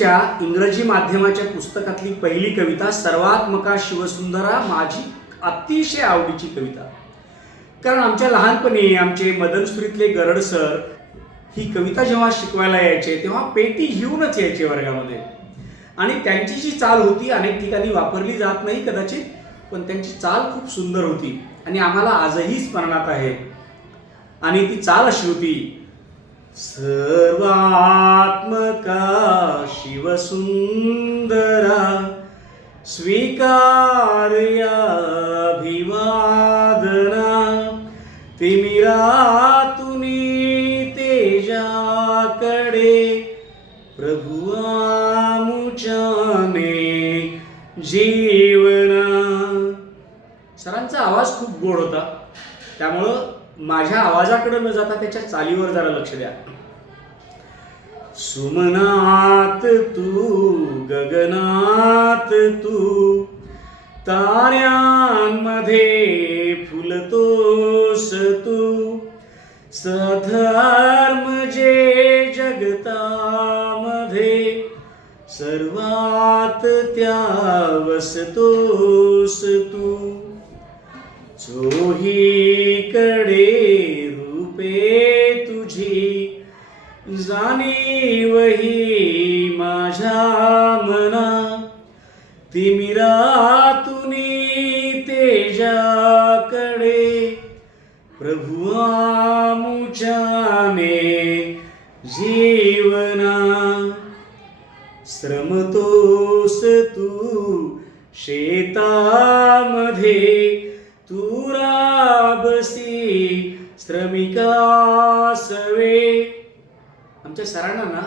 दहावीच्या इंग्रजी माध्यमाच्या पुस्तकातली पहिली कविता सर्वात्मका शिवसुंदरा माझी अतिशय आवडीची कविता. कारण आमच्या लहानपणी आमचे मदनसुरीतले गरड सर ही कविता जेव्हा शिकवायला यायचे तेव्हा पेटी घेऊनच यायचे वर्गामध्ये. आणि त्यांची जी चाल होती अनेक ठिकाणी वापरली जात नाही कदाचित, पण त्यांची चाल खूप सुंदर होती आणि आम्हाला आजही स्मरणात आहे. आणि ती चाल अशी होती: सर्वात्मका शिवसुंदरा स्वीकार्याभिवादना तिमिरातुनी तेजाकडे प्रभु आमुच्याने जीवना. सरांचा आवाज खूप गोड होता, त्यामुळं माझ्या आवाजाकडे न जाता त्याच्या चालीवर जरा लक्ष द्या. सुमनात तू गगनात तू ताऱ्यांमध्ये फुलतोस तू सधर्म जे जगतामध्ये सर्वात त्या वसतोस तू. चोहीकडे रूपे तुझी जाणीवही माझ्या मना तिमिरातुनी तेजाकडे प्रभु आमुच्याने जीवना. श्रमतोस तू शेतामध्ये तू राबसी श्रमिकासवे. आमच्या सरांना ना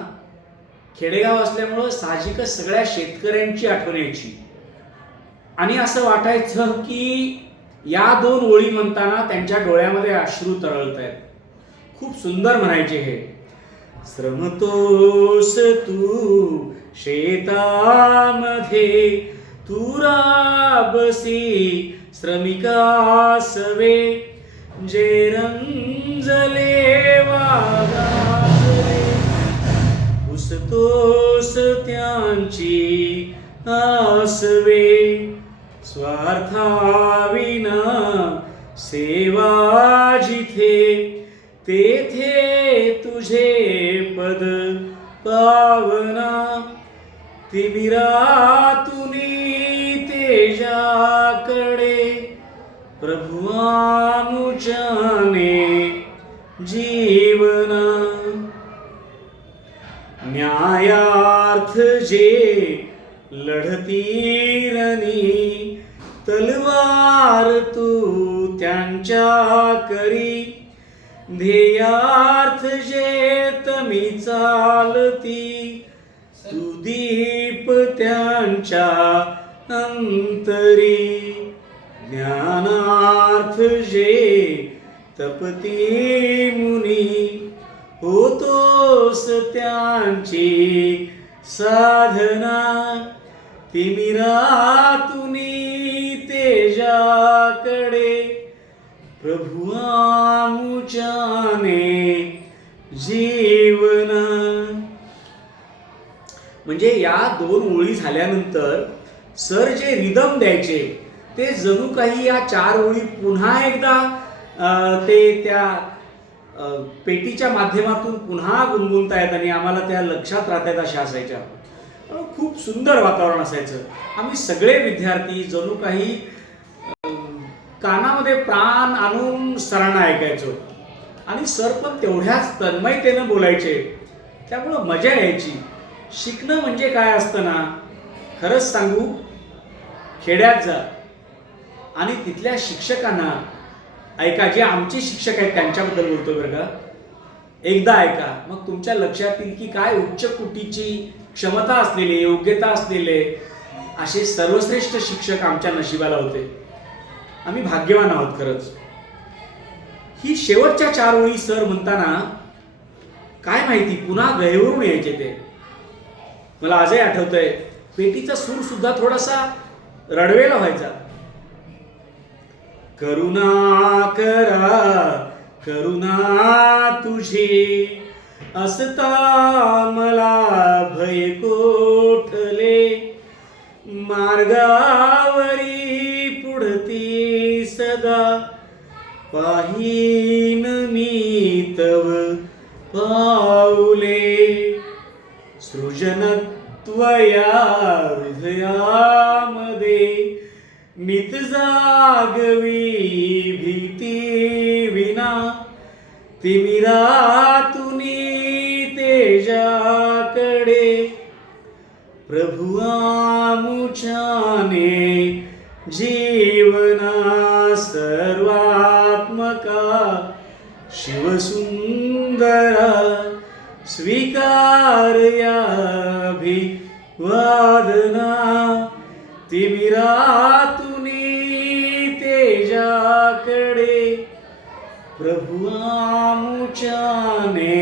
खेडेगाव असल्यामुळं साहजिकच सगळ्या शेतकऱ्यांची आठवण यायची आणि असं वाटायचं की या दोन ओळी म्हणताना त्यांच्या डोळ्यामध्ये अश्रू तरळत आहेत. खूप सुंदर म्हणायचे हे: श्रमतोस तू शेतामध्ये तू राबसी श्रमिकासवे जे रंजले वागावे पुसतोस त्यांची आसवे. स्वार्थाविना सेवा जिथे तेथे तुझे पद पावना तिमिरातुनी तेजाकडे प्रभु आमुच्याने जीवना. न्यायार्थ जे लढतीरनी तलवार तू त्यांच्या करी ध्येयार्थ जे तमी चालती तू दीप त्यांच्या अंतरी. ज्ञानार्थ जे तपती मुनी होतोस त्यांची साधना तिमिरातुनी तेजाकडे प्रभु आमुच्याने जीवना. म्हणजे या दोन ओळी झाल्यानंतर सर जे रिदम द्यायचे ते जणू काही या चार ओळी पुन्हा एकदा ते त्या पेटीच्या माध्यमातून पुन्हा गुणगुणतायत आणि आम्हाला त्या लक्षात राहतायत अशा असायच्या. खूप सुंदर वातावरण असायचं. आम्ही सगळे विद्यार्थी जणू काही कानामध्ये प्राण आणून सरांना ऐकायचो आणि सर पण तेवढ्याच तन्मयतेनं बोलायचे, त्यामुळं मजा यायची. शिकणं म्हणजे काय असतं ना, खरंच सांगू, खेड्यात जा आणि तिथल्या शिक्षकांना ऐका. जे आमचे शिक्षक आहेत त्यांच्याबद्दल बोलतो बरं का, एकदा ऐका मग तुमच्या लक्षात येईल की काय उच्च कोटीची क्षमता असलेले, योग्यता असलेले असे सर्वश्रेष्ठ शिक्षक आमच्या नशिबाला होते. आम्ही भाग्यवान आहोत खरंच. ही शेवटच्या चार ओळी सर म्हणताना काय माहिती पुन्हा गहिवरून यायचे ते. मला आजही आठवतंय, पेटीचा सूर सुद्धा थोडासा रडवेला व्हायचा. करुणा करा करुणा तुझी असता मला भय कोठले, मार्गावरी पुढती सदा, पाहीन मी तव पाऊले. सृजनत्वया हृदयामध्ये नित जागवी भीती विना, तिमिरातुनी तेजाकडे प्रभु आमुच्याने जीवना सर्वात्मका शिवसुंदरा, स्वीकार याभिवादना. तिमिरातुनी तेजाकडे प्रभु आमुच्याने